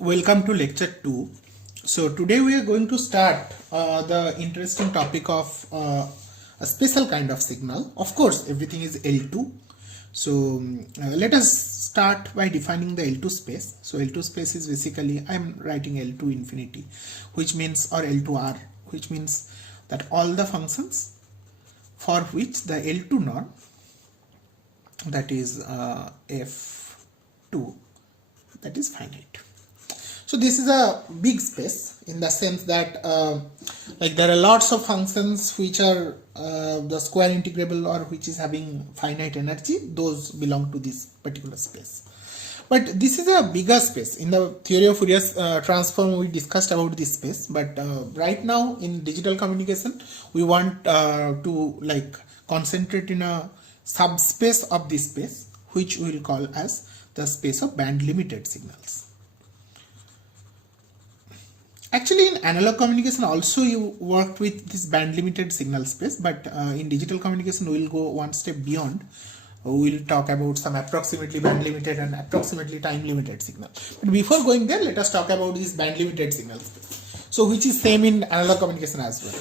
Welcome to lecture 2. So today we are going to start the interesting topic of a special kind of signal. Of course, everything is L2. So let us start by defining the L2 space. So L2 space is basically, I am writing L2 infinity, which means, or L2R, which means that all the functions for which the L2 norm, that is F2, that is finite. So this is a big space in the sense that like there are lots of functions which are the square integrable or which is having finite energy. Those belong to this particular space. But this is a bigger space. In the theory of Fourier transform, we discussed about this space. But right now in digital communication, we want to like concentrate in a subspace of this space, which we will call as the space of band limited signals. Actually, in analog communication also you worked with this band limited signal space, but in digital communication we will go one step beyond. We will talk about some approximately band limited and approximately time limited signal. But before going there, let us talk about this band limited signal space. So which is same in analog communication as well.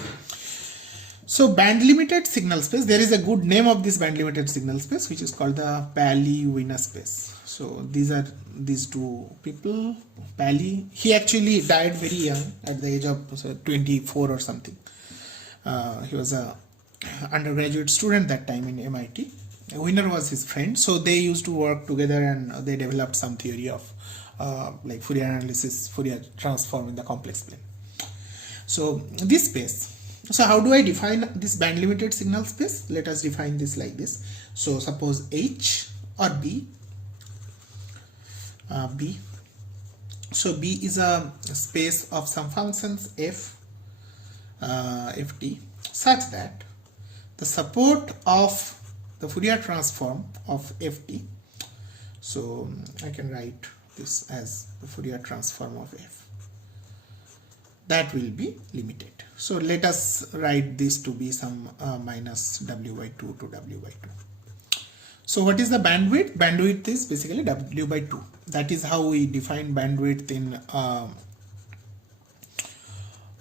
So band limited signal space, there is a good name of this band limited signal space, which is called the Pali-Wiener space. So these are these two people. Pali, he actually died very young at the age of 24 or something. He was a undergraduate student that time in MIT. Wiener was his friend, so they used to work together and they developed some theory of like Fourier analysis, Fourier transform in the complex plane. So this space. So how do I define this band limited signal space? Let us define this like this. So suppose H or B. B. So B is a space of some functions f, ft, such that the support of the Fourier transform of ft. So I can write this as the Fourier transform of f. That will be limited. So let us write this to be some minus w by 2 to w by 2. So what is the bandwidth? Bandwidth is basically w by 2. That is how we define bandwidth in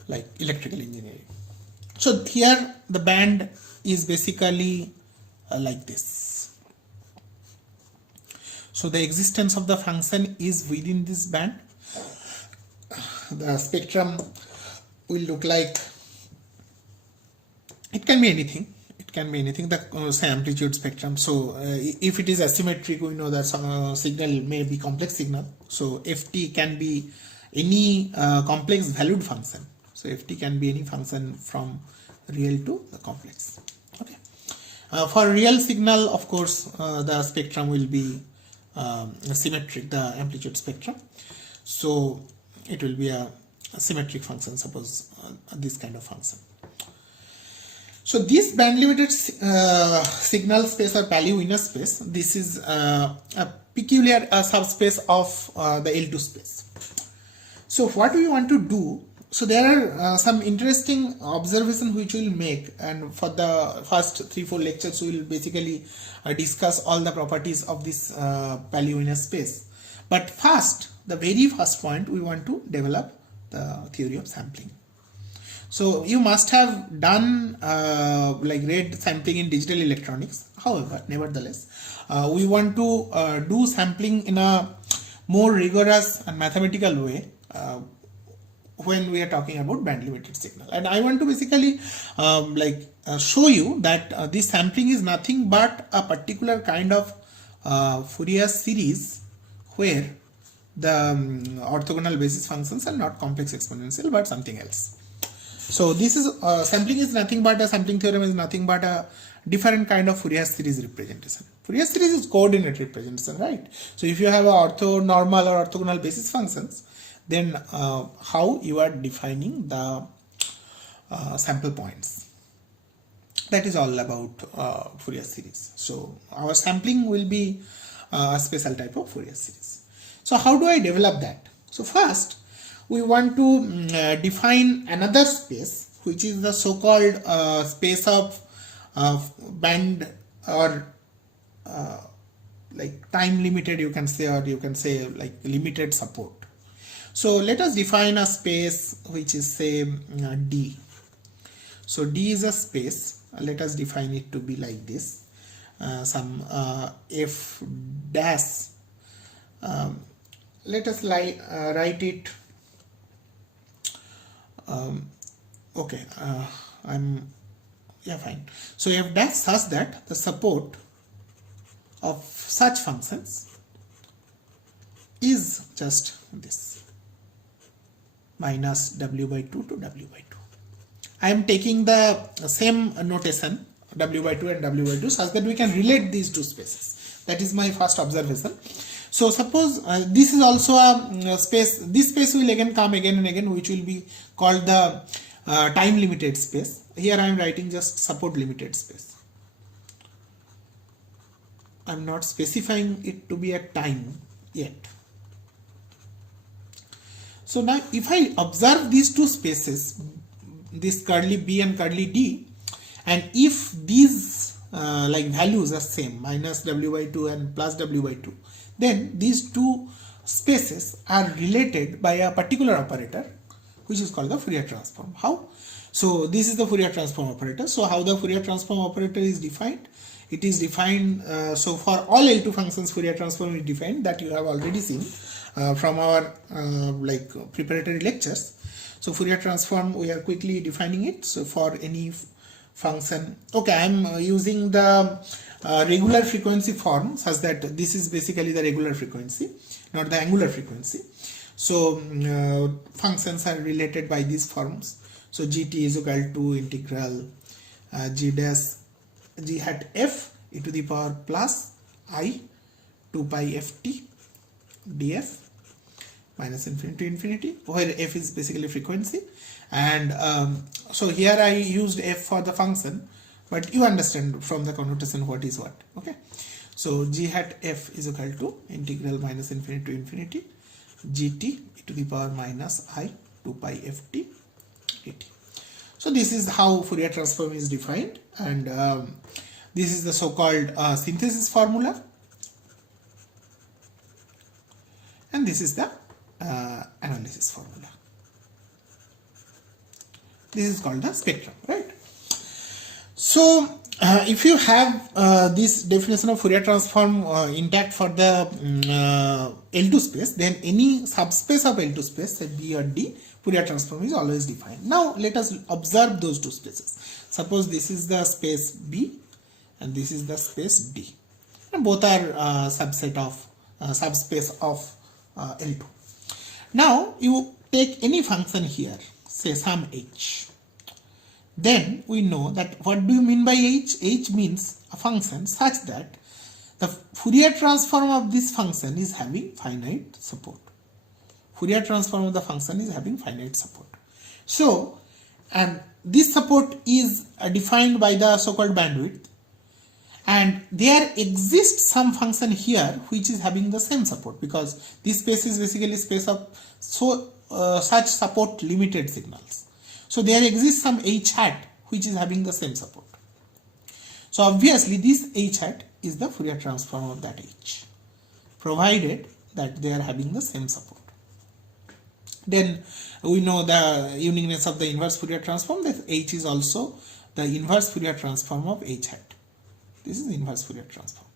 like electrical engineering. So here the band is basically like this. So the existence of the function is within this band. The spectrum will look like, it can be anything. It can be anything, the say amplitude spectrum. So if it is asymmetric, we know that some signal may be complex signal. So ft can be any complex valued function. So ft can be any function from real to the complex. Okay. For real signal, of course, the spectrum will be symmetric, the amplitude spectrum. So it will be a symmetric function, suppose this kind of function. So this band limited signal space or Pali-Wiener space, this is a peculiar subspace of the L2 space. So what we want to do, so there are some interesting observations which we will make, and for the first 3-4 lectures we will basically discuss all the properties of this Pali-Wiener space. But first, the very first point, we want to develop the theory of sampling. So you must have done like read sampling in digital electronics. However, nevertheless, we want to do sampling in a more rigorous and mathematical way when we are talking about band limited signal. And I want to basically show you that this sampling is nothing but a particular kind of Fourier series where the orthogonal basis functions are not complex exponential but something else. So this is sampling is nothing but, a sampling theorem is nothing but a different kind of Fourier series representation. Fourier series is coordinate representation, right? So if you have a orthonormal or orthogonal basis functions, then how you are defining the sample points. That is all about Fourier series. So our sampling will be a special type of Fourier series. So how do I develop that? So first, we want to define another space, which is the so-called space of band or like time limited, you can say, or you can say like limited support. So let us define a space which is say D. So D is a space. Let us define it to be like this. Some F dash. Let us write it. Okay, fine. So F dash such that the support of such functions is just this, minus w by 2 to w by 2. I am taking the same notation w by 2 and w by 2 such that we can relate these two spaces. That is my first observation. So suppose this is also a space. This space will again come again and again, which will be called the time limited space. Here I am writing just support limited space. I am not specifying it to be a time yet. So now if I observe these two spaces, this curly B and curly D, and if these like values are same, minus w by 2 and plus w by 2, then these two spaces are related by a particular operator which is called the Fourier transform. How? So this is the Fourier transform operator. So how the Fourier transform operator is defined? It is defined, so for all L2 functions Fourier transform is defined, that you have already seen from our like preparatory lectures. So Fourier transform, we are quickly defining it. So for any function, okay, I am using the regular frequency form such that this is basically the regular frequency, not the angular frequency. So functions are related by these forms. So gt is equal to integral g dash g hat f e to the power plus I 2 pi ft df minus infinity to infinity, where f is basically frequency. And so here I used f for the function, but you understand from the connotation what is what. Okay, so g hat f is equal to integral minus infinity to infinity gt e to the power minus I 2 pi ft dt. So this is how Fourier transform is defined, and this is the so-called synthesis formula, and this is the analysis formula. This is called the spectrum, right? So if you have this definition of Fourier transform intact for the L2 space, then any subspace of L2 space, say B or D, Fourier transform is always defined. Now let us observe those two spaces. Suppose this is the space B and this is the space D, and both are subset of subspace of L2. Now you take any function here, say some h. Then we know that what do you mean by h? H means a function such that the Fourier transform of this function is having finite support. Fourier transform of the function is having finite support. So, and this support is defined by the so-called bandwidth, and there exists some function here which is having the same support, because this space is basically space of such support limited signals. So there exists some h hat which is having the same support. So obviously this h hat is the Fourier transform of that h, provided that they are having the same support. Then we know the uniqueness of the inverse Fourier transform, that h is also the inverse Fourier transform of h hat. This is the inverse Fourier transform.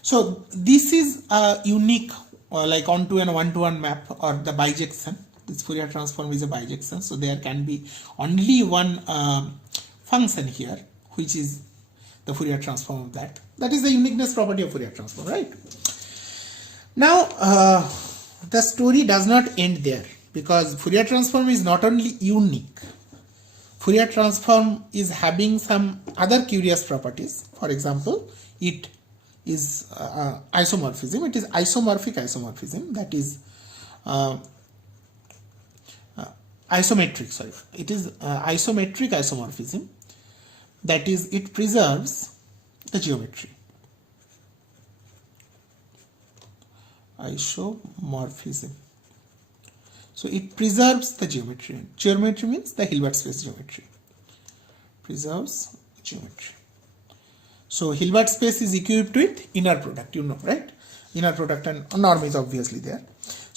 So this is a unique like onto and one-to-one map, or the bijection. This Fourier transform is a bijection, so there can be only one function here which is the Fourier transform of that. That is the uniqueness property of Fourier transform, right? Now the story does not end there, because Fourier transform is not only unique, Fourier transform is having some other curious properties. For example, it is isomorphism. It is isomorphic isomorphism, that is isometric, sorry. It is isometric isomorphism, that is, it preserves the geometry. Isomorphism. So it preserves the geometry. Geometry means the Hilbert space geometry. Preserves geometry. So Hilbert space is equipped with inner product, you know, right? Inner product and norm is obviously there.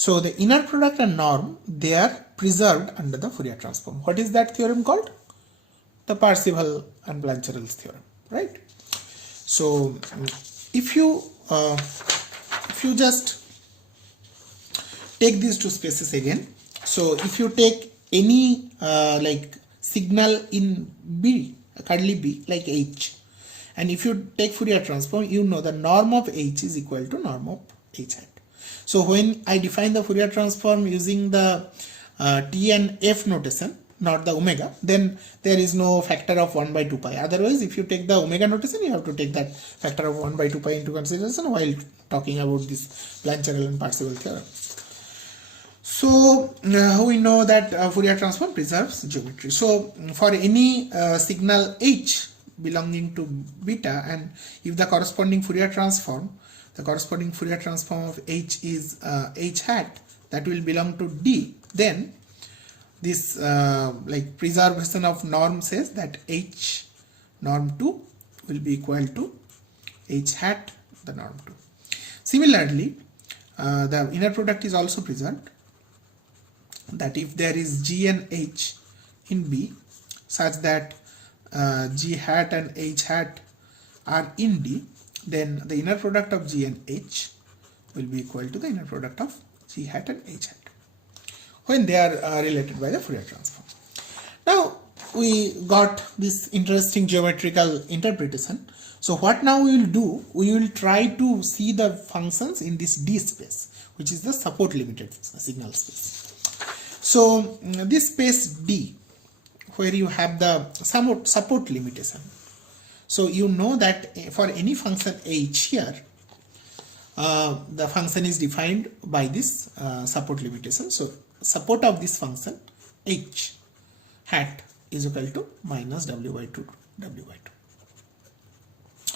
So the inner product and norm, they are preserved under the Fourier transform. What is that theorem called? The Parseval and Blancherel's theorem, right? So if you just take these two spaces again, so if you take any like signal in B, curly B, like H, and if you take Fourier transform, you know the norm of H is equal to norm of H hat. So when I define the Fourier transform using the T and F notation, not the omega, then there is no factor of 1 by 2 pi. Otherwise, if you take the omega notation, you have to take that factor of 1 by 2 pi into consideration while talking about this Blancherel and Parseval theorem. So we know that Fourier transform preserves geometry. So for any signal H belonging to beta, and if the corresponding Fourier transform of H is H hat, that will belong to D, then this like preservation of norm says that H norm 2 will be equal to H hat the norm 2. Similarly, the inner product is also preserved, that if there is G and H in B such that G hat and H hat are in D, then the inner product of G and H will be equal to the inner product of G hat and H hat when they are related by the Fourier transform. Now we got this interesting geometrical interpretation. So what now we will do, we will try to see the functions in this D space, which is the support limited signal space. So this space D, where you have the support limitation, so you know that for any function H here, the function is defined by this support limitation. So support of this function H hat is equal to minus W by 2 W by 2.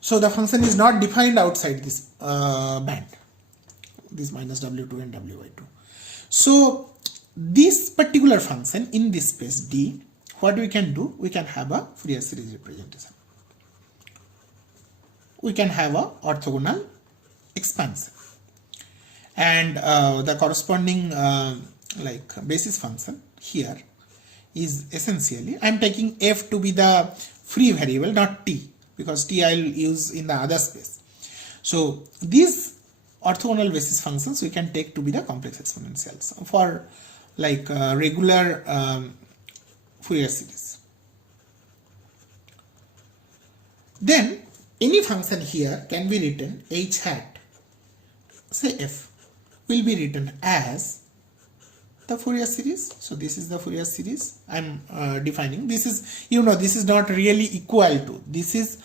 So the function is not defined outside this band, this minus W2 and W by 2. So this particular function in this space D, what we can do, we can have a Fourier series representation. We can have a orthogonal expansion, and the corresponding like basis function here is essentially, I am taking F to be the free variable, not T, because T I will use in the other space. So these orthogonal basis functions we can take to be the complex exponentials for like regular Fourier series. Then any function here can be written H hat, say F, will be written as the Fourier series. So this is the Fourier series I am defining. This is, you know, this is not really equal to, this is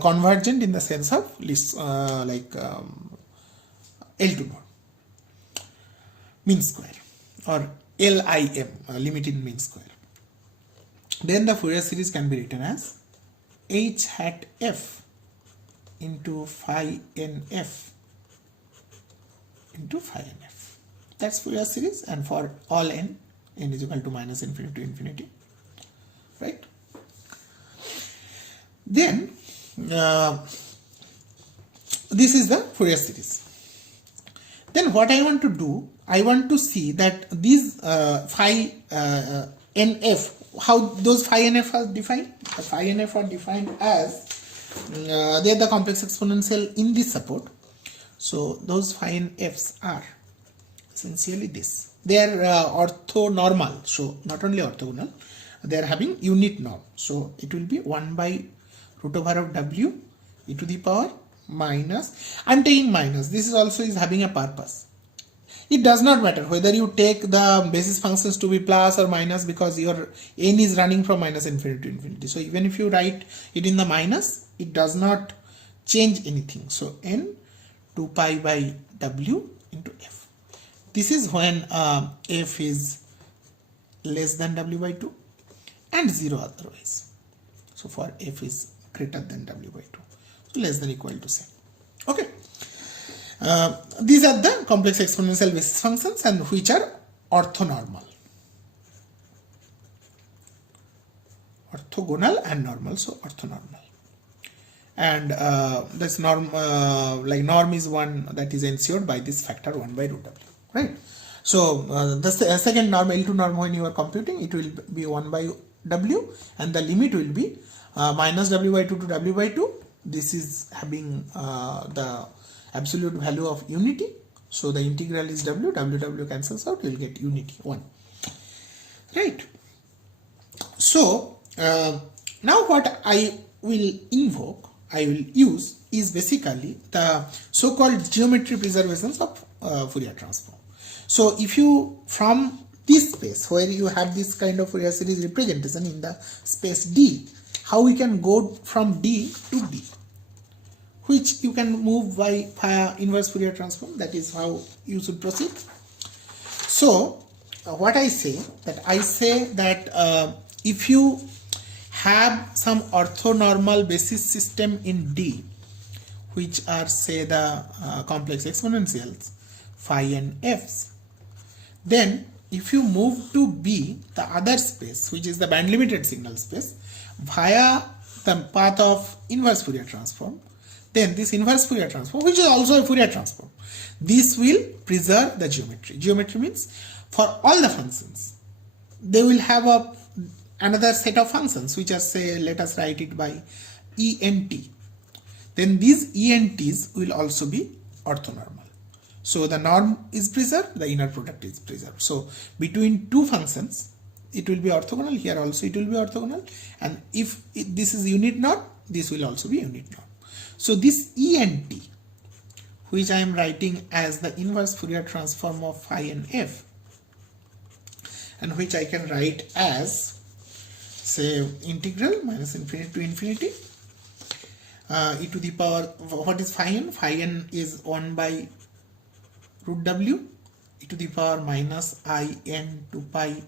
convergent in the sense of like L to mod mean square, or LIM, limit in mean square. Then the Fourier series can be written as H hat F into phi NF into phi NF. That's Fourier series, and for all n is equal to minus infinity to infinity, right? Then this is the Fourier series. Then what I want to do, I want to see that these phi NF, how those phi NF are defined. The phi NF are defined as they are the complex exponential in this support. So those phi NFs are essentially this. They are orthonormal, so not only orthogonal, they are having unit norm. So it will be 1 by root over of W e to the power minus, I am taking minus, this is also is having a purpose. It does not matter whether you take the basis functions to be plus or minus, because your n is running from minus infinity to infinity. So even if you write it in the minus, it does not change anything. So n 2 pi by W into F. This is when F is less than W by 2 and 0 otherwise. So for F is greater than W by 2. So less than equal to same. Okay. These are the complex exponential basis functions, and which are orthonormal. Orthogonal and normal, so orthonormal. And this norm, like norm is one that is ensured by this factor 1 by root W. right? So the second norm, L2 norm, when you are computing, it will be 1 by W, and the limit will be minus W by 2 to W by 2. This is having the absolute value of unity. So the integral is W, W cancels out, you will get unity 1. Right. So now what I will invoke, I will use is basically the so-called geometry preservations of Fourier transform. So if you, from this space where you have this kind of Fourier series representation in the space D, how we can go from D to D, which you can move by via inverse Fourier transform. That is how you should proceed. So what I say that if you have some orthonormal basis system in D, which are say the complex exponentials phi and f's, then if you move to B, the other space, which is the band limited signal space, via the path of inverse Fourier transform, then this inverse Fourier transform, which is also a Fourier transform, this will preserve the geometry. Geometry means for all the functions, they will have another set of functions which are, say, let us write it by ENT. Then these ENTs will also be orthonormal. So the norm is preserved, the inner product is preserved. So between two functions, it will be orthogonal. Here also it will be orthogonal. And if this is unit norm, this will also be unit norm. So this ENT, which I am writing as the inverse Fourier transform of phi and f, and which I can write as, say, integral minus infinity to infinity e to the power, what is phi n? Phi n is 1 by root w e to the power minus I n to pi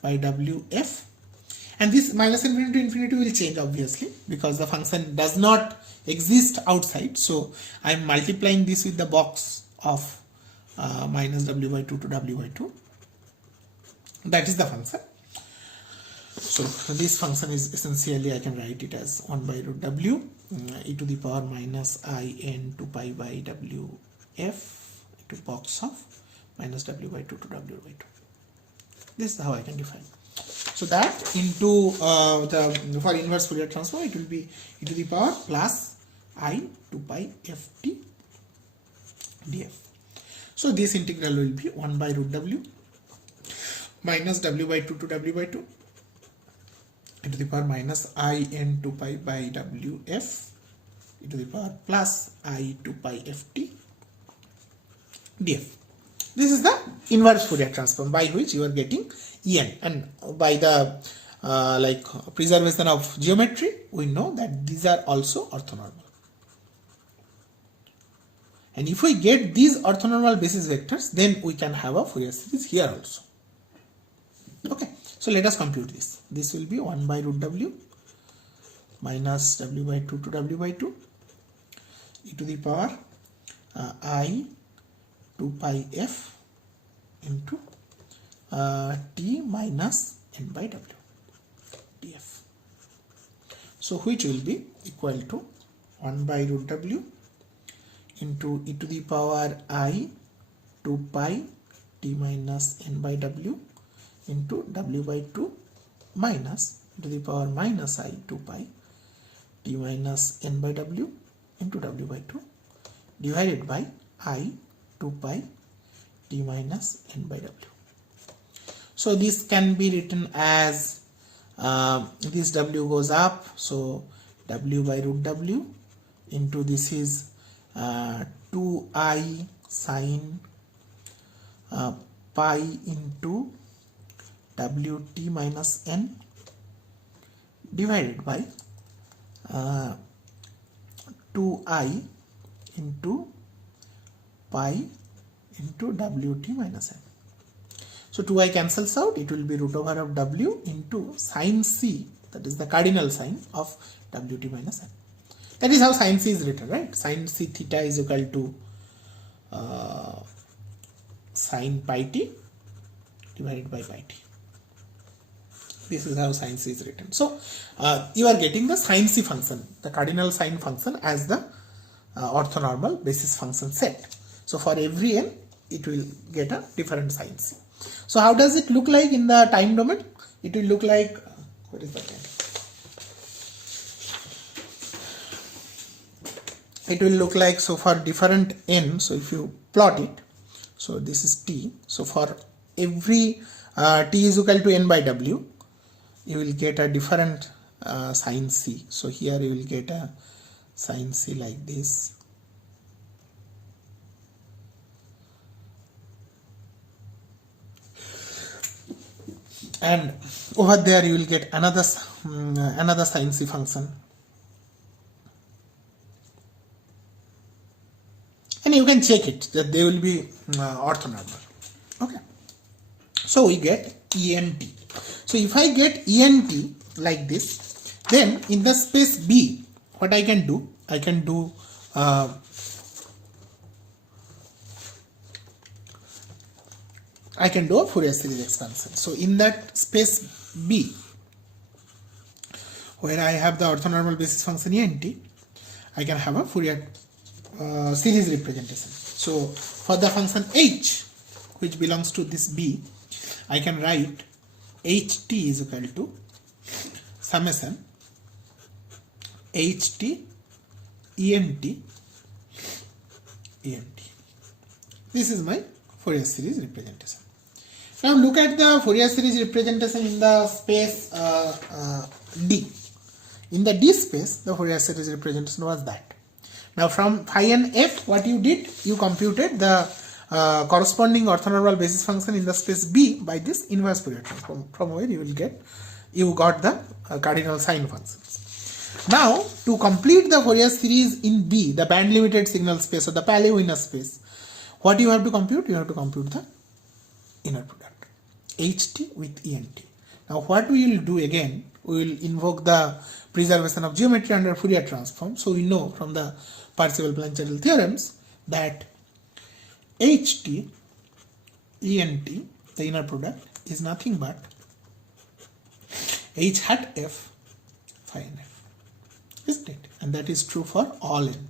by w f. And this minus infinity to infinity will change, obviously, because the function does not exist outside. So I am multiplying this with the box of minus w by 2 to w by 2. That is the function. So this function is essentially, I can write it as 1 by root w e to the power minus I n to pi by w f to box of minus w by 2 to w by 2. This is how I can define. So that into for inverse Fourier transform, it will be e to the power plus I to pi f t df. So this integral will be 1 by root w minus w by 2 to w by 2 e to the power minus I n to pi by w f e to the power plus I to pi f t df. This is the inverse Fourier transform by which you are getting En, and by the preservation of geometry, we know that these are also orthonormal. And if we get these orthonormal basis vectors, then we can have a Fourier series here also. Okay, so let us compute this. This will be 1 by root w minus w by 2 to w by 2 e to the power I 2 pi f into t minus n by w df. So which will be equal to 1 by root w into e to the power I 2 pi t minus n by w into w by 2 minus e to the power minus I 2 pi t minus n by w into w by 2 divided by I 2 pi t minus n by w. So this can be written as this w goes up, so w by root w into this is 2I sine pi into wt minus n divided by 2I into pi into wt minus n. So 2I cancels out, it will be root over of w into sine c, that is the cardinal sign of wt minus n. That is how sine c is written, right? Sine c theta is equal to sine pi t divided by pi t. This is how sine c is written. So you are getting the sine c function, the cardinal sign function, as the orthonormal basis function set. So for every n, it will get a different sign c. So how does it look like in the time domain? It will look like, what is the time? It will look like, so for different n, so if you plot it, so this is t, so for every t is equal to n by w, you will get a different sign c. So here you will get a sign c like this, and over there you will get another sin c function, and you can check it that they will be orthonormal. Okay, so we get ENT. So if I get ENT like this, then in the space B, what I can do, I can do a Fourier series expansion. So in that space B, where I have the orthonormal basis function ENT, I can have a Fourier series representation. So for the function h, which belongs to this B, I can write ht is equal to summation ht ENT. This is my Fourier series representation. Now look at the Fourier series representation in the space D. In the D space, the Fourier series representation was that. Now from phi and f, what you did, you computed the corresponding orthonormal basis function in the space B by this inverse Fourier transform, from where you got the cardinal sine functions. Now to complete the Fourier series in B, the band limited signal space or the Paleo inner space, what you have to compute? You have to compute the inner product, ht with ENT. Now what we will do again, we will invoke the preservation of geometry under Fourier transform. So we know from the Parseval-Plancherel theorems that ht ENT, the inner product, is nothing but h hat f phi n f, isn't it? And that is true for all n.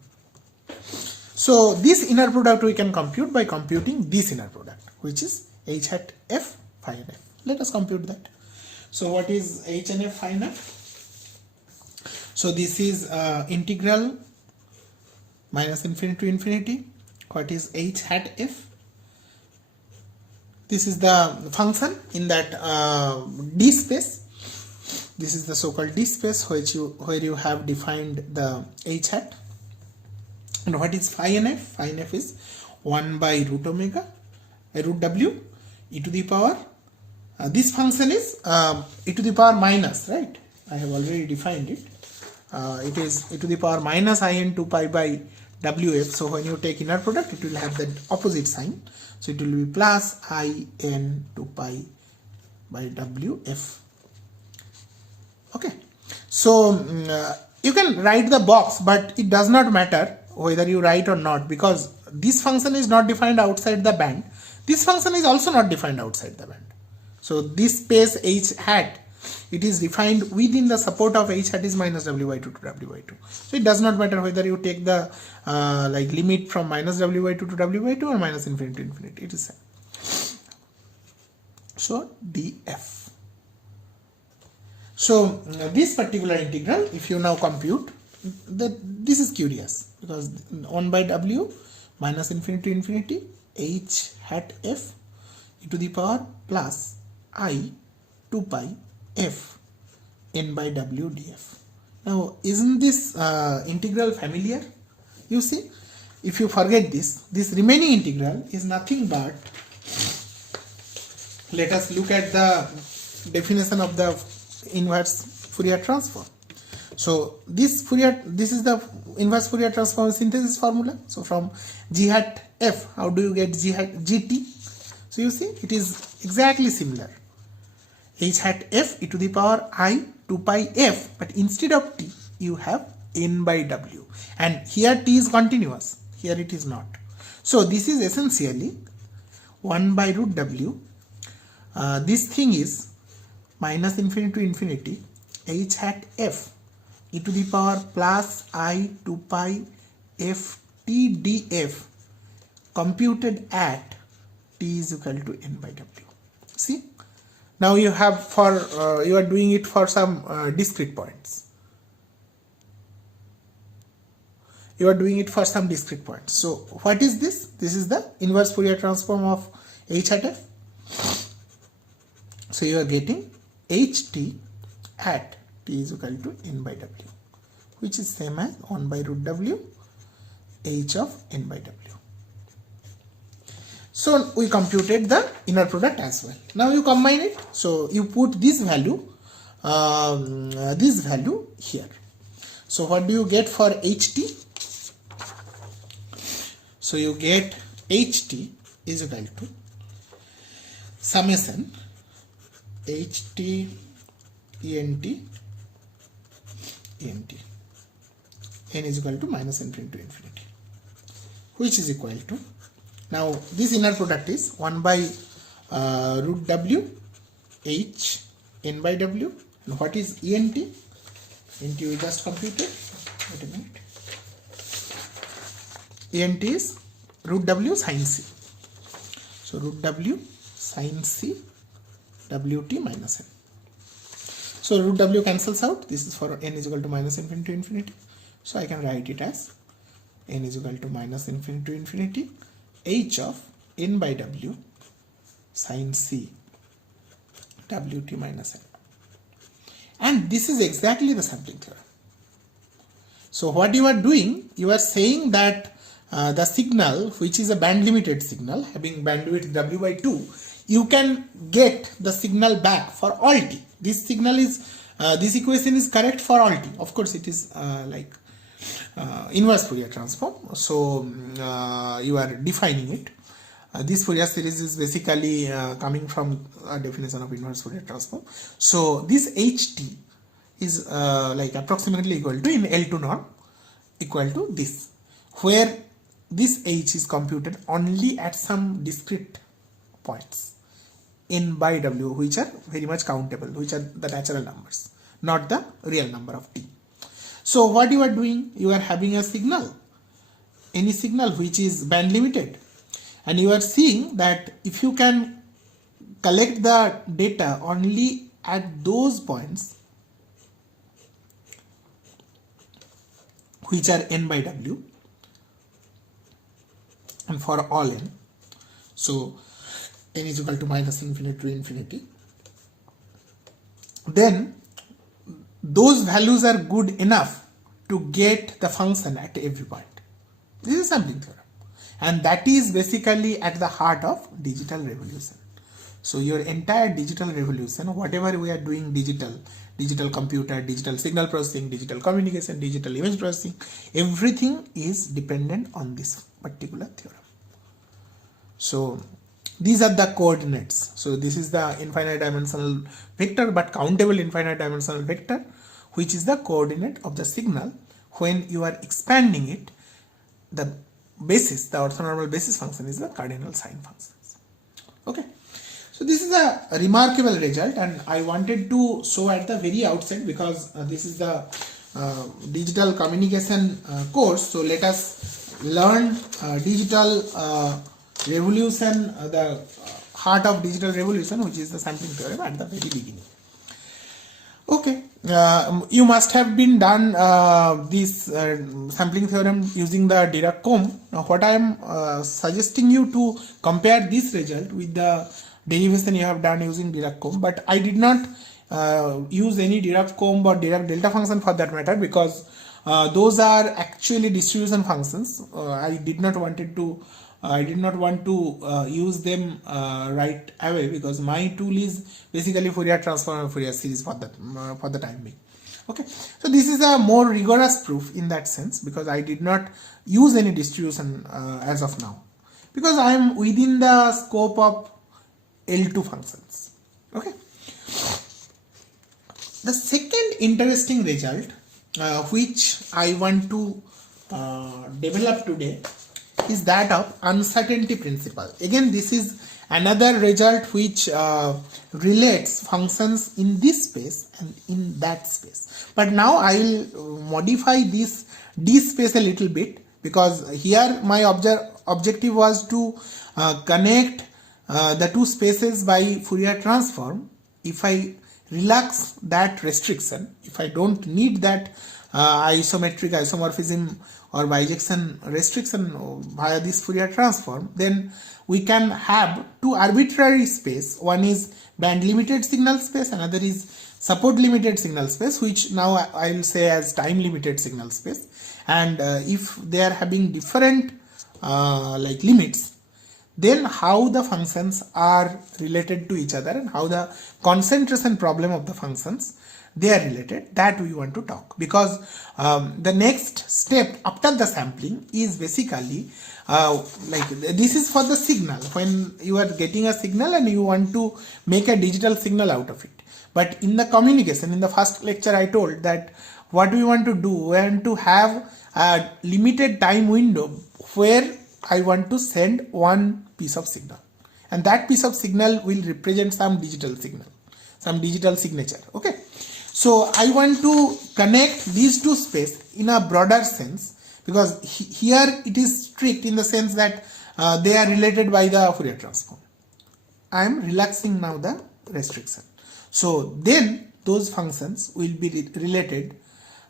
So this inner product we can compute by computing this inner product, which is h hat f phi n f. Let us compute that. So what is h and f phi n f? So this is integral minus infinity to infinity. What is h hat f? This is the function in that D space. This is the so-called D space where you have defined the h hat. And what is phi n f? Phi n f is 1 by root omega, root w, e to the power. This function is e to the power minus, right? I have already defined it. It is e to the power minus in 2 pi by wf. So when you take inner product, it will have the opposite sign. So it will be plus in 2 pi by wf. Okay. So you can write the box, but it does not matter whether you write or not, because this function is not defined outside the band. This function is also not defined outside the band. So this space h hat, it is defined within the support of h hat is minus w by 2 to w by 2. So it does not matter whether you take the like limit from minus w by 2 to w by 2 or minus infinity to infinity. It is same. So df. So this particular integral, if you now compute, this is curious, because 1 by w minus infinity to infinity h hat f e to the power plus I 2 pi f n by w df. Now isn't this integral familiar? You see, if you forget this remaining integral is nothing but, let us look at the definition of the inverse Fourier transform. So this is the inverse Fourier transform synthesis formula. So from g hat f, how do you get g hat gt? So you see, it is exactly similar. H hat f e to the power I 2 pi f, but instead of t you have n by w, and here t is continuous, here it is not. So this is essentially 1 by root w. This thing is minus infinity to infinity h hat f e to the power plus I 2 pi f t df computed at t is equal to n by w. See, now you have for you are doing it for some discrete points. You are doing it for some discrete points. So what is this? This is the inverse Fourier transform of h at f. So you are getting ht at t is equal to n by w, which is same as 1 by root w h of n by w. So we computed the inner product as well. Now you combine it. So you put this value here. So what do you get for ht? So you get ht is equal to summation ht ent n is equal to minus infinity to infinity, which is equal to, now this inner product is 1 by root w h n by w, and what is ent? Ent we just computed. Wait a minute. Ent is root w sin c. So root w sin c wt minus n. So root w cancels out. This is for n is equal to minus infinity to infinity. So I can write it as n is equal to minus infinity to infinity h of n by w sin c wt minus n. And this is exactly the sampling theorem. So what you are doing, you are saying that the signal, which is a band limited signal having bandwidth w by 2, you can get the signal back for all t. This signal is this equation is correct for all t. Of course it is like inverse Fourier transform. So you are defining it. This Fourier series is basically coming from a definition of inverse Fourier transform. So this ht is like approximately equal to, in L2 norm, equal to this, where this h is computed only at some discrete points n by w, which are very much countable, which are the natural numbers, not the real number of t. So what you are doing, you are having a signal, any signal which is band limited, and you are seeing that if you can collect the data only at those points which are n by w, and for all n, so n is equal to minus infinity to infinity, then those values are good enough to get the function at every point. This is sampling theorem, and that is basically at the heart of digital revolution. So your entire digital revolution, whatever we are doing, digital computer, digital signal processing, digital communication, digital image processing, everything is dependent on this particular theorem. So these are the coordinates. So this is the infinite dimensional vector, but countable infinite dimensional vector, which is the coordinate of the signal when you are expanding it. The basis, the orthonormal basis function, is the cardinal sign functions. Okay. So this is a remarkable result, and I wanted to show at the very outset, because this is the digital communication course. So let us learn digital revolution, the heart of digital revolution, which is the sampling theorem, at the very beginning. Okay, you must have been done this sampling theorem using the Dirac-Combe. Now what I am suggesting you to compare this result with the derivation you have done using Dirac-Combe, but I did not use any Dirac-Combe or Dirac delta function for that matter, because those are actually distribution functions. I did not want to use them right away, because my tool is basically Fourier transform and Fourier series for the time being. Okay, so this is a more rigorous proof in that sense, because I did not use any distribution as of now, because I am within the scope of L2 functions. Okay. The second interesting result which I want to develop today is that of uncertainty principle. Again, this is another result which relates functions in this space and in that space. But now I will modify this D space a little bit, because here my objective was to connect the two spaces by Fourier transform, if I relax that restriction, if I don't need that isometric isomorphism or bijection restriction via this Fourier transform, then we can have two arbitrary space. One is band limited signal space, another is support limited signal space, which now I will say as time limited signal space. And if they are having different like limits, then how the functions are related to each other and how the concentration problem of the functions they are related, that we want to talk, because the next step after the sampling is basically like this is for the signal, when you are getting a signal and you want to make a digital signal out of it. But in the communication, in the first lecture I told that what we want to do, we want to have a limited time window where I want to send one piece of signal, and that piece of signal will represent some digital signal, some digital signature. Okay, so I want to connect these two space in a broader sense, because here it is strict in the sense that they are related by the Fourier transform. I am relaxing now the restriction. So then those functions will be related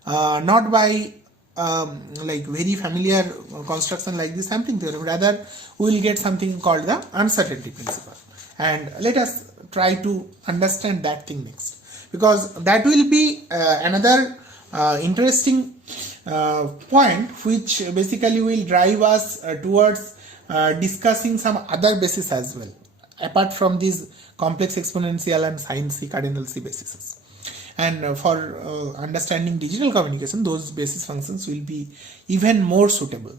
not by like very familiar construction like the sampling theorem, rather we will get something called the uncertainty principle, and let us try to understand that thing next, because that will be another interesting point which basically will drive us towards discussing some other bases as well, apart from these complex exponential and sine C, cardinal C bases. And for understanding digital communication, those basis functions will be even more suitable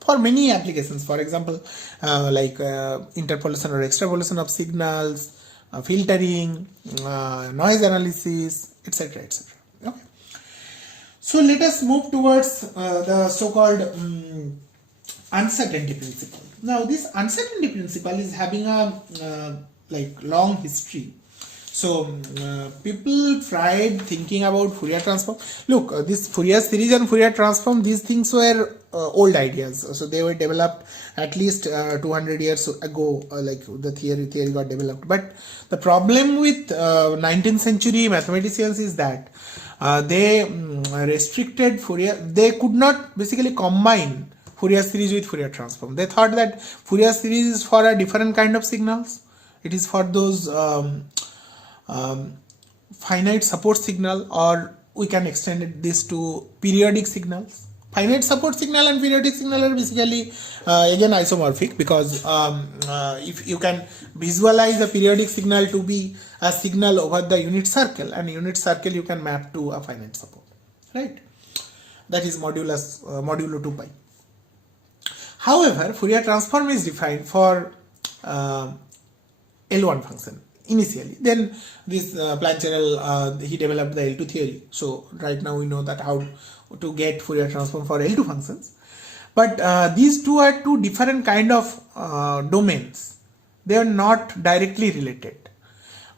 for many applications. For example, like interpolation or extrapolation of signals, filtering, noise analysis, etc. etc. Okay. So let us move towards the so-called uncertainty principle. Now, this uncertainty principle is having a like long history. So people tried thinking about Fourier transform. Look, this Fourier series and Fourier transform, these things were old ideas. So they were developed at least 200 years ago, like the theory got developed. But the problem with 19th century mathematicians is that they restricted Fourier. They could not basically combine Fourier series with Fourier transform. They thought that Fourier series is for a different kind of signals. It is for those finite support signal, or we can extend this to periodic signals. Finite support signal and periodic signal are basically again isomorphic, because if you can visualize a periodic signal to be a signal over the unit circle, and unit circle you can map to a finite support, right? That is modulo 2 pi. However, Fourier transform is defined for L1 function initially. Then this Plancherel, he developed the L2 theory. So right now we know that how to get Fourier transform for L2 functions. But these two are two different kind of domains. They are not directly related.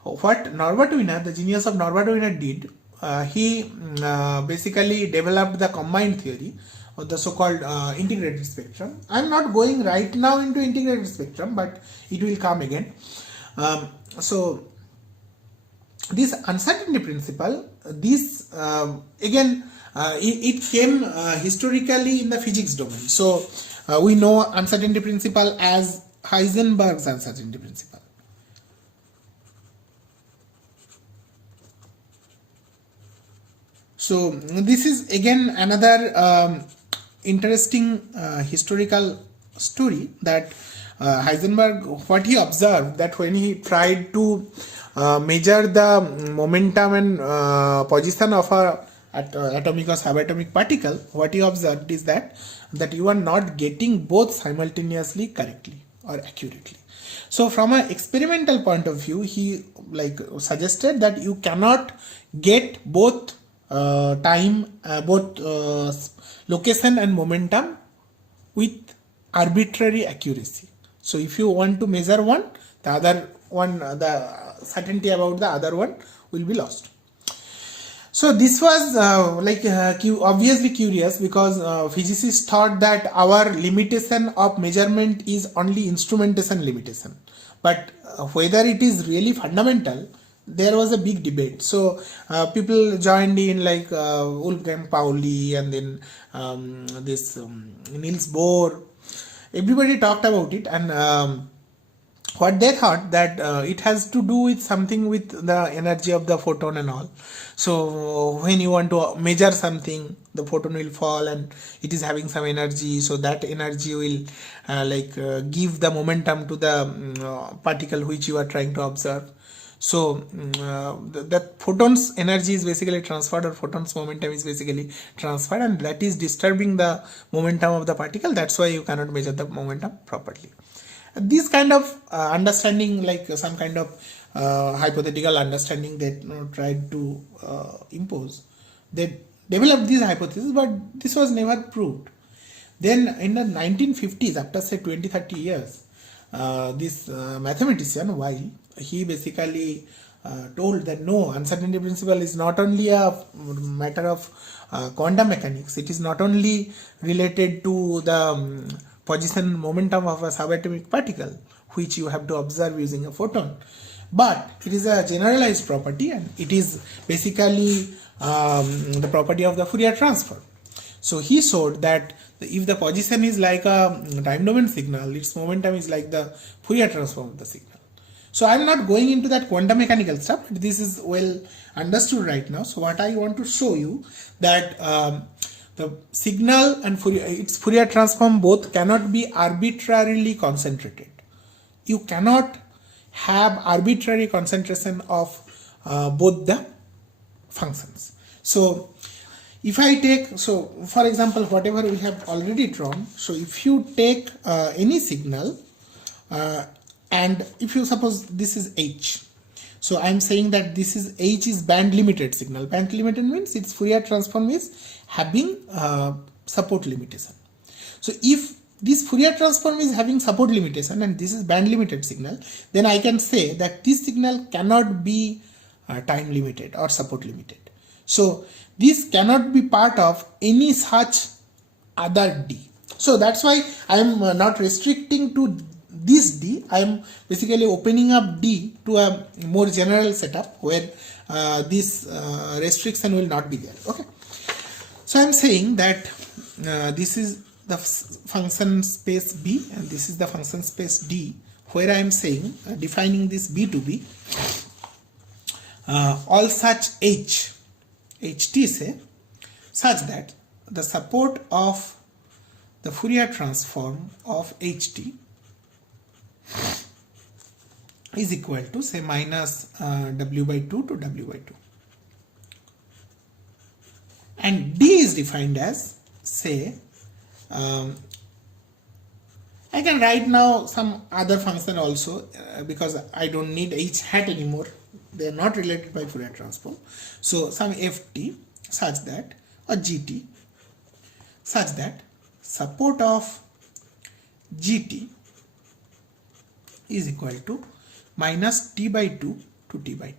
What Norbert Wiener, the genius of Norbert Wiener did, he basically developed the combined theory of the so-called integrated spectrum. I am not going right now into integrated spectrum, but it will come again. So this uncertainty principle, this again it came historically in the physics domain. So we know uncertainty principle as Heisenberg's uncertainty principle. So this is again another interesting historical story, that Heisenberg, what he observed, that when he tried to measure the momentum and position of a atomic or subatomic particle, what he observed is that you are not getting both simultaneously correctly or accurately. So from an experimental point of view, he suggested that you cannot get both both location and momentum with arbitrary accuracy. So if you want to measure one, the other one, the certainty about the other one will be lost. So this was obviously curious, because physicists thought that our limitation of measurement is only instrumentation limitation, but whether it is really fundamental, there was a big debate. So people joined in, like Wolfgang Pauli, and then Niels Bohr. Everybody talked about it, and what they thought that it has to do with something with the energy of the photon and all. So when you want to measure something, the photon will fall and it is having some energy, so that energy will give the momentum to the particle which you are trying to observe. So the photon's energy is basically transferred, or photon's momentum is basically transferred, and that is disturbing the momentum of the particle. That's why you cannot measure the momentum properly. This kind of understanding, like some kind of hypothetical understanding that tried to impose, they developed this hypothesis, but this was never proved. Then in the 1950s, after say 20-30 years, this mathematician, Weil, he basically told that no, uncertainty principle is not only a matter of quantum mechanics, it is not only related to the position momentum of a subatomic particle, which you have to observe using a photon, but it is a generalized property, and it is basically the property of the Fourier transform. So he showed that if the position is like a time domain signal, its momentum is like the Fourier transform of the signal. So I am not going into that quantum mechanical stuff, but this is well understood right now. So what I want to show you that the signal and its Fourier transform both cannot be arbitrarily concentrated. You cannot have arbitrary concentration of both the functions. So if I take, so for example, whatever we have already drawn, so if you take any signal and if you suppose this is H, so I am saying that this is H is band limited signal. Band limited means its Fourier transform is having support limitation. So if this Fourier transform is having support limitation and this is band limited signal, then I can say that this signal cannot be time limited or support limited. So this cannot be part of any such other D. So that's why I am not restricting to this D. I am basically opening up D to a more general setup where this restriction will not be there. Okay. So I am saying that this is the function space B and this is the function space D, where I am saying defining this B to be all such HT say such that the support of the Fourier transform of HT is equal to say minus W by 2 to W by 2, and D is defined as say I can write now some other function also because I don't need H hat anymore, they are not related by Fourier transform. So some Ft such that, or Gt such that support of Gt is equal to minus T by 2 to T by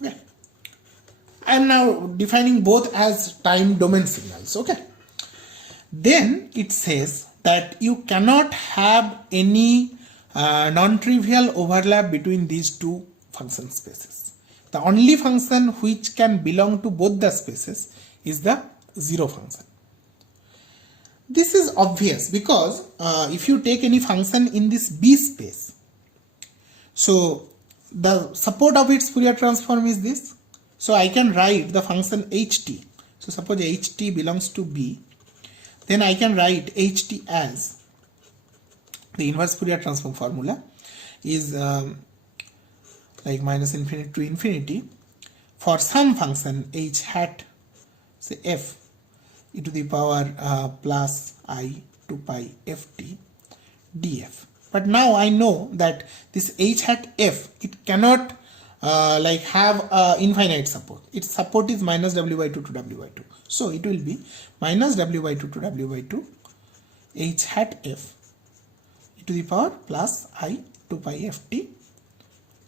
2. Okay, I am now defining both as time domain signals. Okay, then it says that you cannot have any non-trivial overlap between these two function spaces. The only function which can belong to both the spaces is the zero function. This is obvious because if you take any function in this B space, so the support of its Fourier transform is this. So I can write the function Ht. So suppose Ht belongs to B, then I can write Ht as the inverse Fourier transform formula is like minus infinity to infinity for some function h hat, say f e to the power plus I 2 pi ft df. But now I know that this h hat f, it cannot like have infinite support. Its support is minus w by 2 to w by 2. So it will be minus w by 2 to w by 2 h hat f e to the power plus I 2 pi ft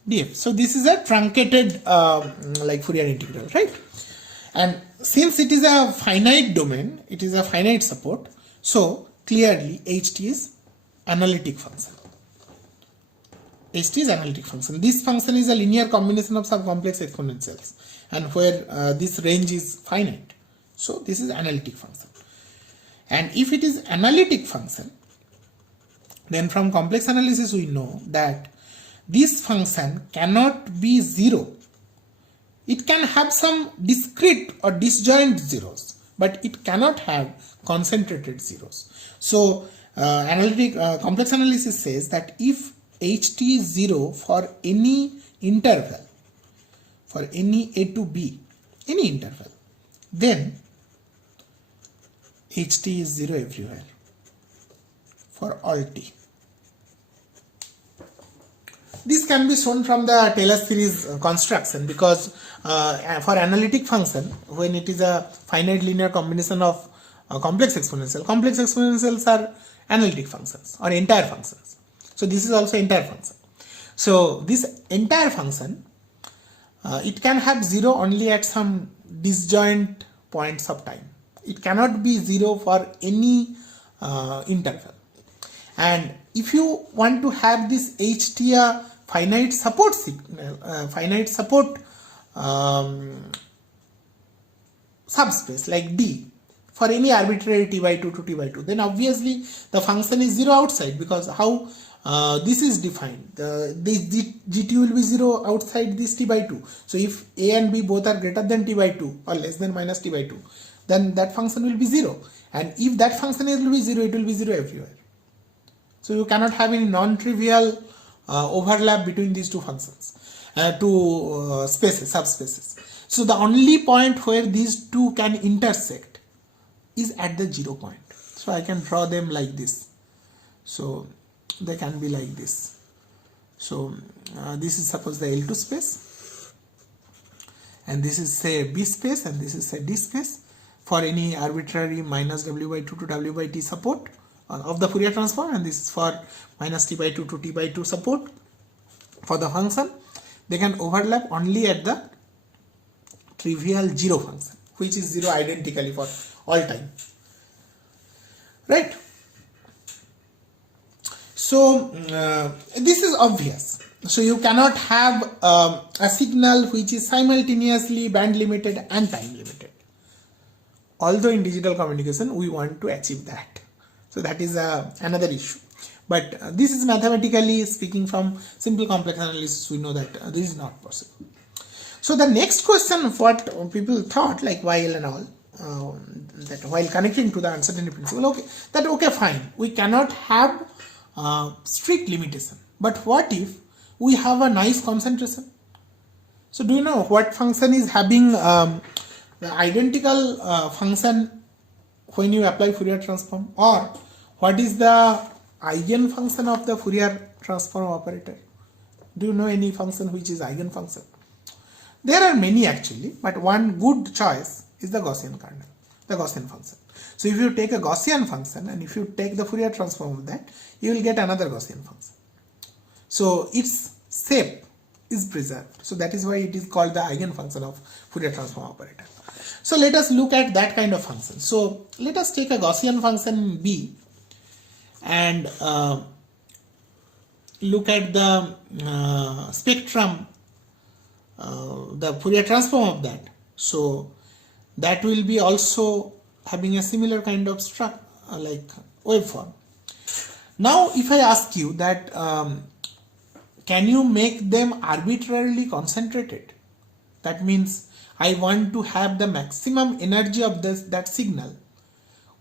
df. So this is a truncated like Fourier integral, right? And since it is a finite domain, it is a finite support, so clearly ht is analytic function. Ht is analytic function. This function is a linear combination of some complex exponentials, and where this range is finite, so this is analytic function. And if it is analytic function, then from complex analysis we know that this function cannot be zero. It can have some discrete or disjoint zeros, but it cannot have concentrated zeros. So complex analysis says that if ht is 0 for any interval, for any a to b, any interval, then ht is 0 everywhere for all t. This can be shown from the Taylor series construction, because for analytic function, when it is a finite linear combination of complex exponentials are analytic functions or entire functions. So this is also entire function. So this entire function, it can have 0 only at some disjoint points of time. It cannot be 0 for any interval. And if you want to have this ht a finite support signal, finite support subspace like D for any arbitrary t by 2 to t by 2, then obviously the function is 0 outside, because how this is defined, this gt will be 0 outside this t by 2. So if a and b both are greater than t by 2 or less than minus t by 2, then that function will be 0, and if that function will be 0, it will be 0 everywhere. So you cannot have any non-trivial overlap between these two functions, spaces, subspaces. So the only point where these two can intersect is at the 0 point. So I can draw them like this. So they can be like this. So this is suppose the L2 space, and this is say B space, and this is say D space for any arbitrary minus w by 2 to w by t support of the Fourier transform, and this is for minus t by 2 to t by 2 support for the function. They can overlap only at the trivial 0 function, which is 0 identically for all time, right? So this is obvious. So you cannot have a signal which is simultaneously band limited and time limited, although in digital communication we want to achieve that. So that is another issue. But this is mathematically speaking, from simple complex analysis we know that this is not possible. So the next question, what people thought, like while and all, that while connecting to the uncertainty principle, okay, fine, we cannot have strict limitation, but what if we have a nice concentration? So do you know what function is having the identical function when you apply Fourier transform, or what is the eigenfunction of the Fourier transform operator? Do you know any function which is eigenfunction? There are many actually, but one good choice is the Gaussian kernel, the Gaussian function. So if you take a Gaussian function and if you take the Fourier transform of that, you will get another Gaussian function. So its shape is preserved. So that is why it is called the eigenfunction of Fourier transform operator. So let us look at that kind of function. So let us take a Gaussian function B and look at the spectrum, the Fourier transform of that. So that will be also having a similar kind of structure, like waveform. Now if I ask you that can you make them arbitrarily concentrated? That means I want to have the maximum energy of that signal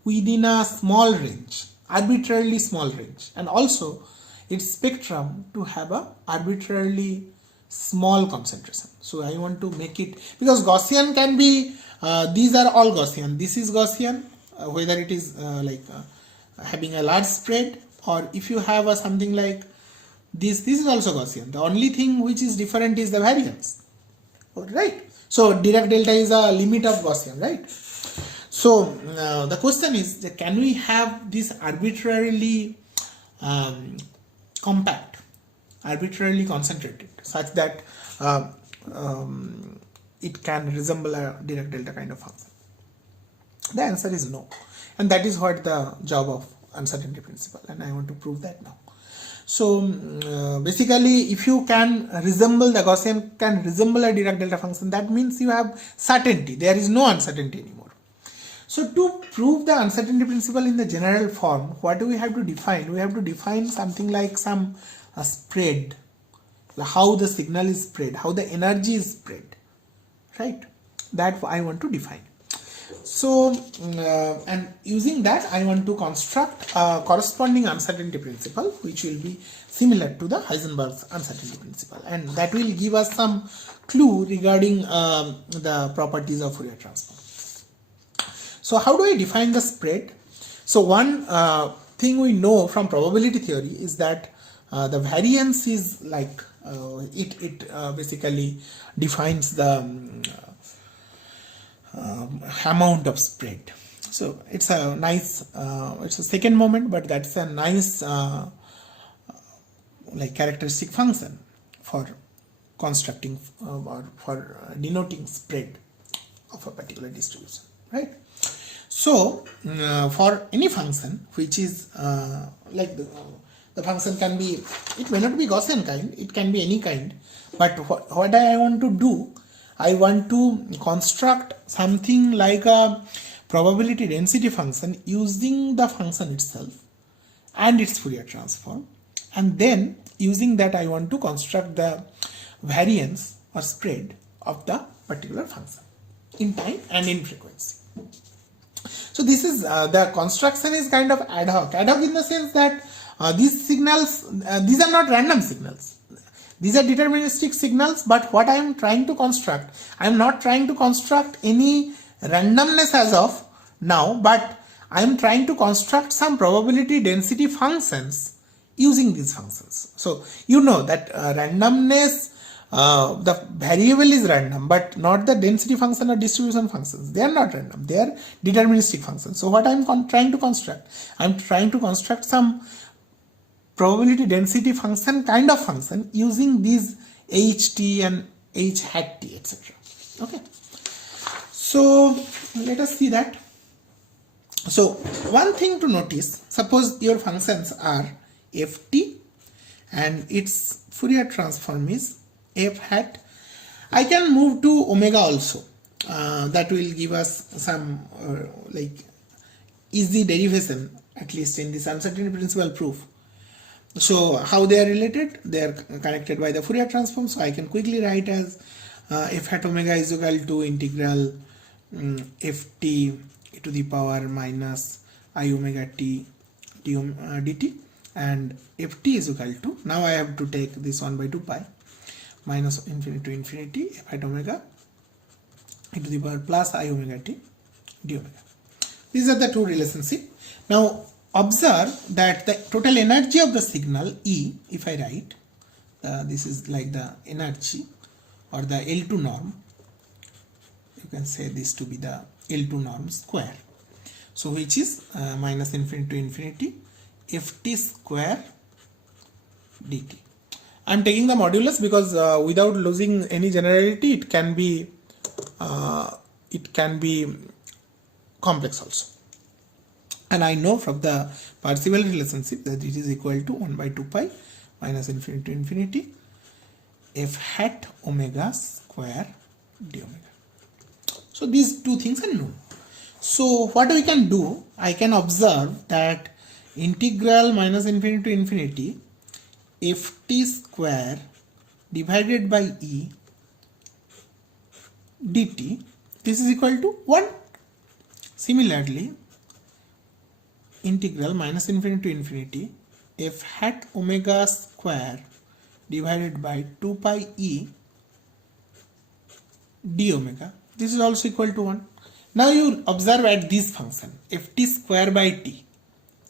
within a small range, arbitrarily small range, and also its spectrum to have a arbitrarily small concentration. So I want to make it, because Gaussian can be, these are all Gaussian. This is Gaussian, whether it is having a large spread, or if you have a something like this is also Gaussian. The only thing which is different is the variance, right? So Dirac delta is a limit of Gaussian, right? So the question is that can we have this arbitrarily compact, arbitrarily concentrated such that it can resemble a Dirac delta kind of function? The answer is no, and that is what the job of uncertainty principle, and I want to prove that now. So basically, if you can resemble, the Gaussian can resemble a Dirac delta function, that means you have certainty, there is no uncertainty anymore. So to prove the uncertainty principle in the general form, what do we have to define? We have to define something like some spread, how the signal is spread, how the energy is spread, right? That I want to define. So and using that I want to construct a corresponding uncertainty principle which will be similar to the Heisenberg's uncertainty principle, and that will give us some clue regarding the properties of Fourier transform. So how do I define the spread? So one thing we know from probability theory is that the variance is like it basically defines the amount of spread. So it's a nice it's a second moment, but that's a nice like characteristic function for constructing or for denoting spread of a particular distribution, right? So for any function which is like the function can be, it may not be Gaussian kind, it can be any kind, but what I want to do, I want to construct something like a probability density function using the function itself and its Fourier transform, and then using that I want to construct the variance or spread of the particular function in time and in frequency. So this is the construction is kind of ad hoc in the sense that these signals, these are not random signals. These are deterministic signals, but what I am trying to construct, I am not trying to construct any randomness as of now, but I am trying to construct some probability density functions using these functions. So you know that randomness, the variable is random, but not the density function or distribution functions. They are not random, they are deterministic functions. So what I am trying to construct, I am trying to construct some probability density function kind of function using these ht and h hat t, etc. Okay, so let us see that. So one thing to notice, suppose your functions are ft and its Fourier transform is f hat. I can move to omega also, that will give us some like easy derivation, at least in this uncertainty principle proof. So how they are related? They are connected by the Fourier transform. So I can quickly write as f hat omega is equal to integral ft e to the power minus I omega t dt, and ft is equal to, now I have to take this 1 by 2 pi minus infinity to infinity f hat omega e to the power plus I omega t d omega. These are the two relationships. Now observe that the total energy of the signal E, if I write, this is like the energy or the L2 norm, you can say this to be the L2 norm square. So which is minus infinity to infinity ft square dt. I am taking the modulus because without losing any generality it can be complex also. And I know from the Parseval relationship that it is equal to 1 by 2 pi minus infinity to infinity f hat omega square d omega. So these two things are known. So what we can do, I can observe that integral minus infinity to infinity ft square divided by E dt, this is equal to 1. Similarly, integral minus infinity to infinity f hat omega square divided by 2 pi e d omega, this is also equal to 1. Now you observe at this function ft square by t,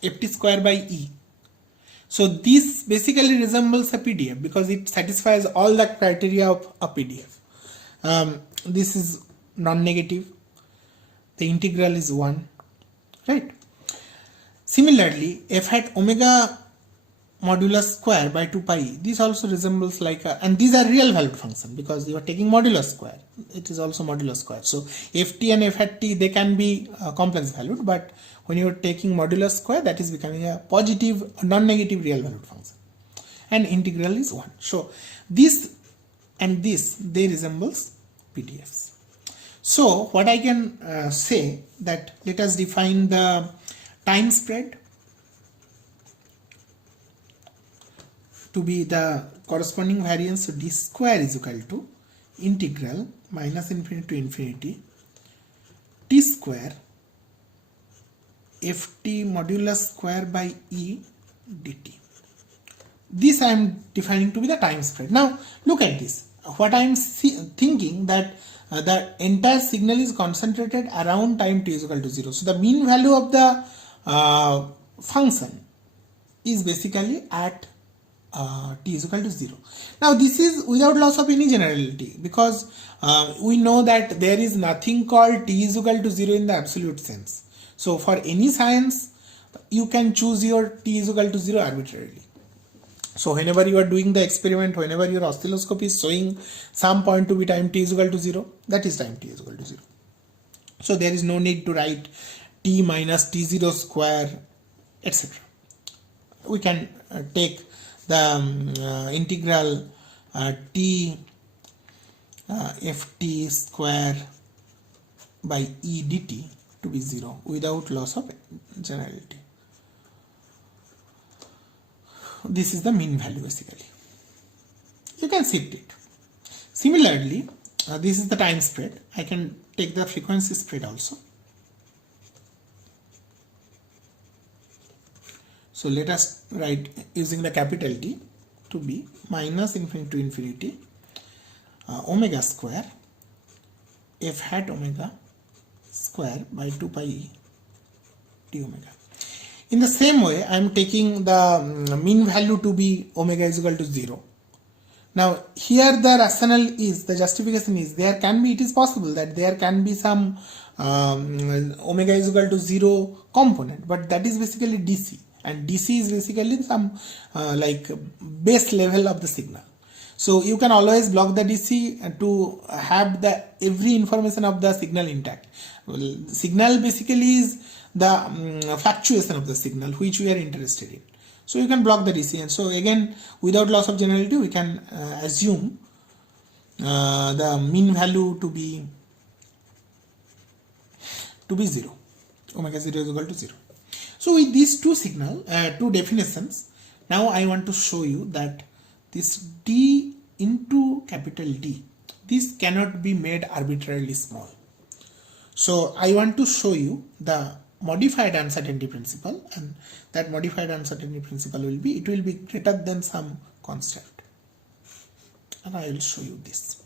ft square by e. So this basically resembles a PDF because it satisfies all the criteria of a PDF. This is non-negative, the integral is 1, right? Similarly, f hat omega modulus square by 2 pi, this also resembles like a, and these are real valued function because you are taking modulus square, it is also modulus square. So ft and f hat t, they can be complex valued, but when you are taking modulus square, that is becoming a positive non-negative real valued function, and integral is 1. So this and this, they resembles PDFs. So what I can say that let us define the time spread to be the corresponding variance. So d square is equal to integral minus infinity to infinity t square ft modulus square by e dt. This I am defining to be the time spread. Now look at this. What I am thinking that the entire signal is concentrated around time t is equal to 0. So the mean value of the function is basically at t is equal to 0. Now this is without loss of any generality, because we know that there is nothing called t is equal to 0 in the absolute sense. So for any science, you can choose your t is equal to 0 arbitrarily. So whenever you are doing the experiment, whenever your oscilloscope is showing some point to be time t is equal to 0, that is time t is equal to 0. So there is no need to write t minus t0 square, etc. We can take the integral t ft square by e dt to be 0 without loss of generality. This is the mean value basically. You can shift it. Similarly, this is the time spread. I can take the frequency spread also. So let us write using the capital T to be minus infinity to infinity omega square f hat omega square by 2 pi e d omega. In the same way, I am taking the mean value to be omega is equal to 0. Now here the rationale is, the justification is, there can be, it is possible that there can be some omega is equal to 0 component, but that is basically DC, and DC is basically some like base level of the signal. So you can always block the DC to have the every information of the signal intact. Well, signal basically is the fluctuation of the signal which we are interested in. So you can block the DC, and so again without loss of generality we can assume the mean value to be 0. Omega 0 is equal to 0. So with these two two definitions, now I want to show you that this d into capital D, this cannot be made arbitrarily small. So I want to show you the modified uncertainty principle, and that modified uncertainty principle will be, it will be greater than some constant, and I will show you this.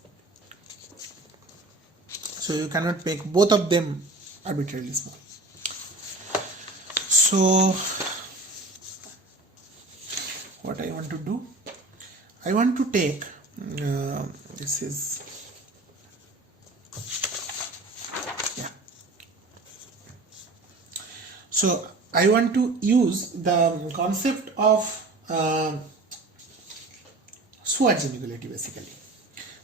So you cannot make both of them arbitrarily small. So what I want to do, I want to take this is so I want to use the concept of Schwarz inequality basically.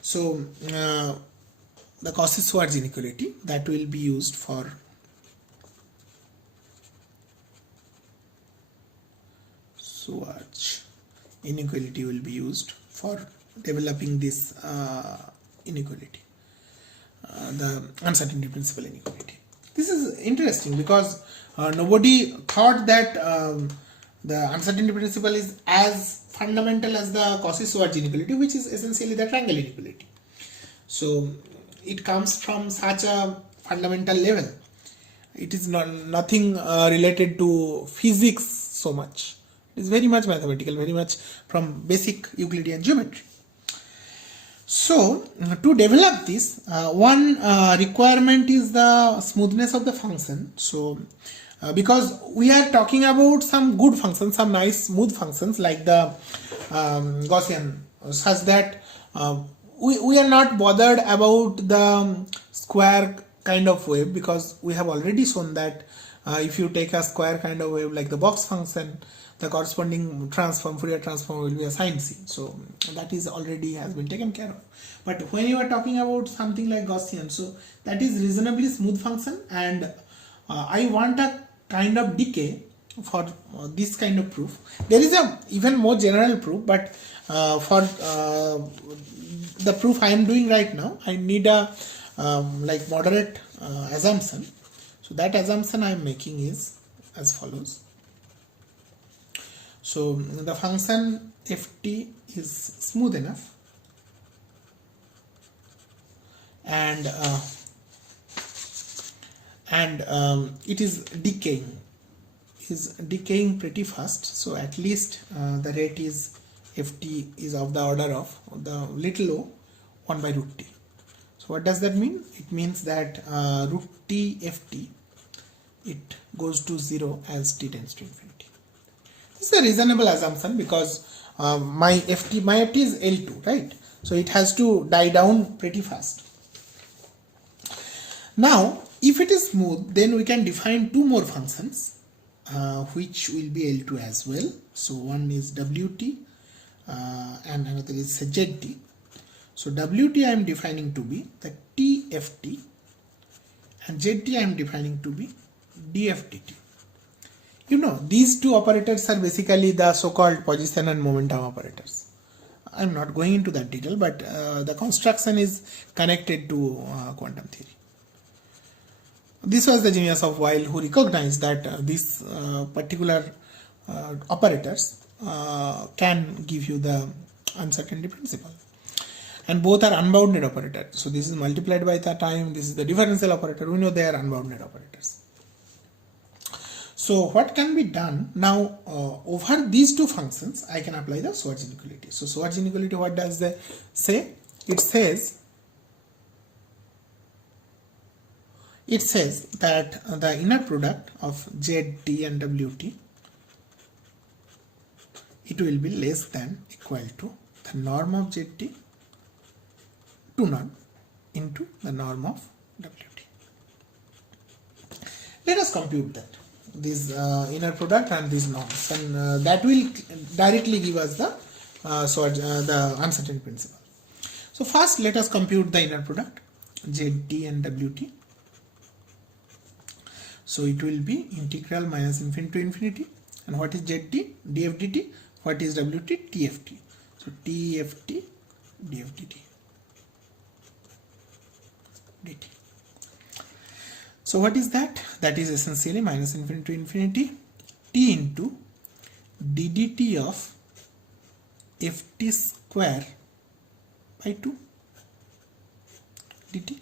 So the Cauchy-Schwarz inequality that will be used for Schwarz inequality will be used for developing this inequality, the uncertainty principle inequality. This is interesting because nobody thought that the uncertainty principle is as fundamental as the Cauchy-Schwarz inequality, which is essentially the triangle inequality. So it comes from such a fundamental level. It is nothing related to physics so much. It is very much mathematical, very much from basic Euclidean geometry. So to develop this, one requirement is the smoothness of the function. So because we are talking about some good functions, some nice smooth functions like the Gaussian, such that we are not bothered about the square kind of wave, because we have already shown that if you take a square kind of wave like the box function, the corresponding transform, Fourier transform will be a sin c. So that is already has been taken care of. But when you are talking about something like Gaussian, so that is reasonably smooth function, and I want a kind of decay for this kind of proof. There is a even more general proof, but for the proof I am doing right now, I need a like moderate assumption. So that assumption I am making is as follows. So the function ft is smooth enough, and it is decaying pretty fast. So at least the rate is ft is of the order of the little o 1 by root t. So what does that mean? It means that root t ft, it goes to 0 as t tends to infinity. This is a reasonable assumption because my ft is L2, right? So it has to die down pretty fast. Now if it is smooth, then we can define two more functions which will be L2 as well. So one is wt and another is zt. So wt I am defining to be the tft, and zt I am defining to be dfdt. You know, these two operators are basically the so-called position and momentum operators. I am not going into that detail, but the construction is connected to quantum theory. This was the genius of Weil, who recognized that these particular operators can give you the uncertainty principle, and both are unbounded operators. So this is multiplied by the time, this is the differential operator. We know they are unbounded operators. So what can be done now, over these two functions I can apply the Schwarz inequality. So Schwarz inequality, what does they say? It says that the inner product of zt and wt, it will be less than equal to the norm of zt to norm into the norm of wt. Let us compute that, this inner product and these norms, and that will directly give us the the uncertainty principle. So first let us compute the inner product zt and wt. So it will be integral minus infinity to infinity, and what is zt? dfdt. What is wt? tft. So tft dfdt dt. So what is that? That is essentially minus infinity to infinity t into ddt of ft square by 2 dt.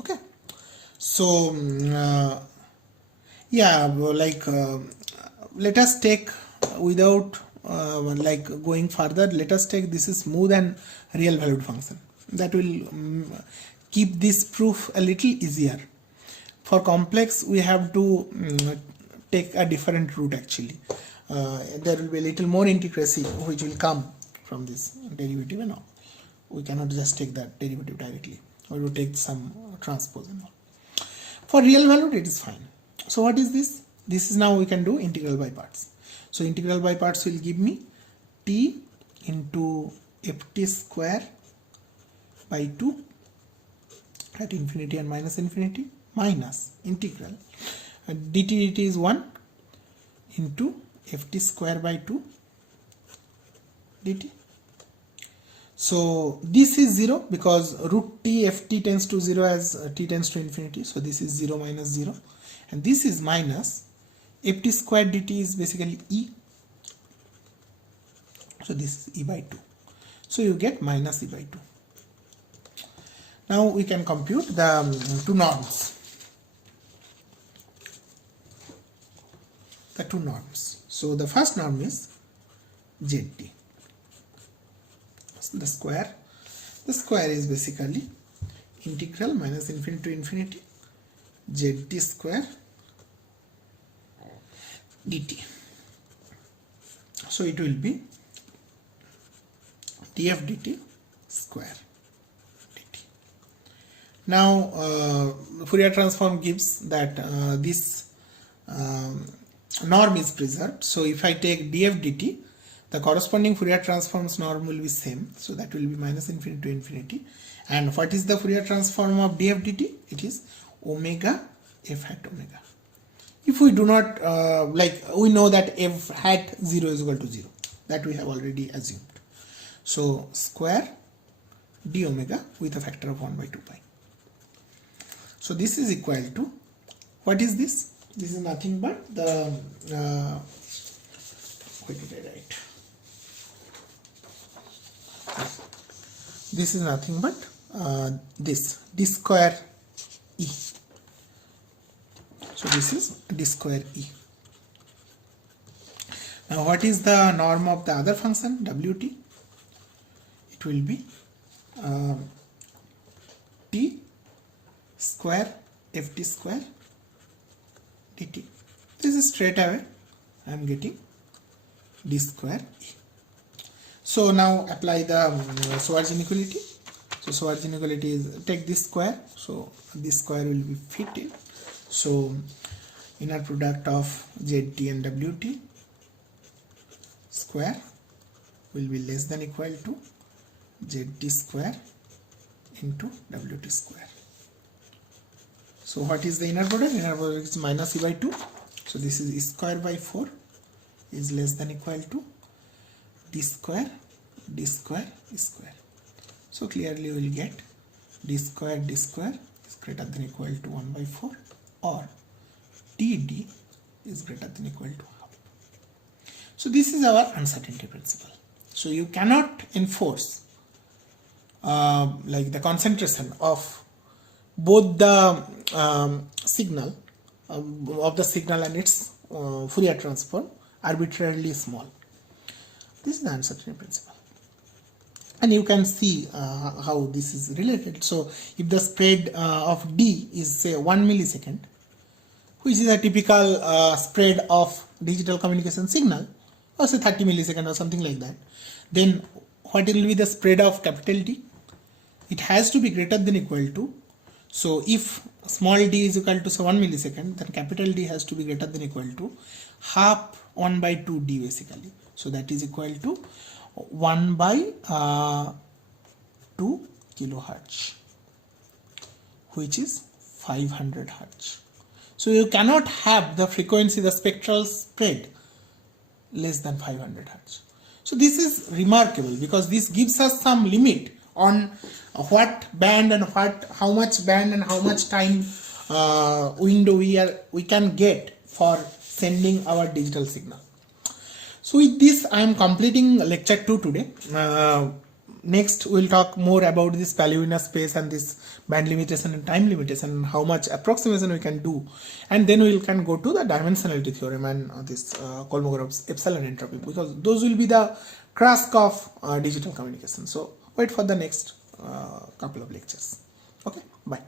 Okay. So yeah, like let us take, without like going further, let us take this is smooth and real valued function. That will keep this proof a little easier. For complex we have to take a different route actually. There will be a little more intricacy which will come from this derivative and all. We cannot just take that derivative directly, or to take some transpose and all. For real valued it is fine. So what is this? This is, now we can do integral by parts. So integral by parts will give me t into ft square by 2 at infinity and minus infinity minus integral dt is 1 into ft square by 2 dt. So this is 0 because root t ft tends to 0 as t tends to infinity. So this is 0 minus 0, and this is minus ft square dt is basically e. So this is e by 2. So you get minus e by 2. Now we can compute the two norms. The two norms. So the first norm is zt. The square. The square is basically integral minus infinity to infinity zt square dt. So it will be df dt square dt. Now Fourier transform gives that this norm is preserved. So if I take df dt, the corresponding Fourier transform's norm will be same. So that will be minus infinity to infinity. And what is the Fourier transform of df dt? It is omega f hat omega. If we do not we know that f hat 0 is equal to 0, that we have already assumed. So square d omega with a factor of 1 by 2 pi. So this is equal to, what is this? This is nothing but the what did I write? This is nothing but this d square e. So this is d square e. Now what is the norm of the other function wt? It will be t square ft square dt. This is straight away I am getting d square e. So now apply the Schwarz inequality. So Schwarz inequality is, take this square, so this square will be fit in. So inner product of zt and wt square will be less than equal to zt square into wt square. So what is the inner product? Inner product is minus e by 2. So this is e square by 4 is less than equal to d square e square. So clearly we will get d square is greater than equal to 1 by 4, or dd is greater than equal to half. So this is our uncertainty principle. So you cannot enforce the concentration of both the signal of the signal and its Fourier transform arbitrarily small. This is the uncertainty principle, and you can see how this is related. So if the spread of d is say 1 millisecond, which is a typical spread of digital communication signal, or say 30 millisecond or something like that, then what will be the spread of capital D? It has to be greater than equal to, so if small d is equal to say 1 millisecond, then capital D has to be greater than equal to half 1 by 2 d basically. So that is equal to 1 by 2 kilohertz, which is 500 hertz. So you cannot have the frequency, the spectral spread less than 500 hertz. So this is remarkable because this gives us some limit on what band and how much band and how much time window we can get for sending our digital signal. So with this I am completing lecture 2 today. Next we'll talk more about this Paley-Wiener space and this band limitation and time limitation and how much approximation we can do, and then we can go to the dimensionality theorem and this Kolmogorov's epsilon entropy, because those will be the crusk of digital communication. So wait for the next couple of lectures. Okay, bye.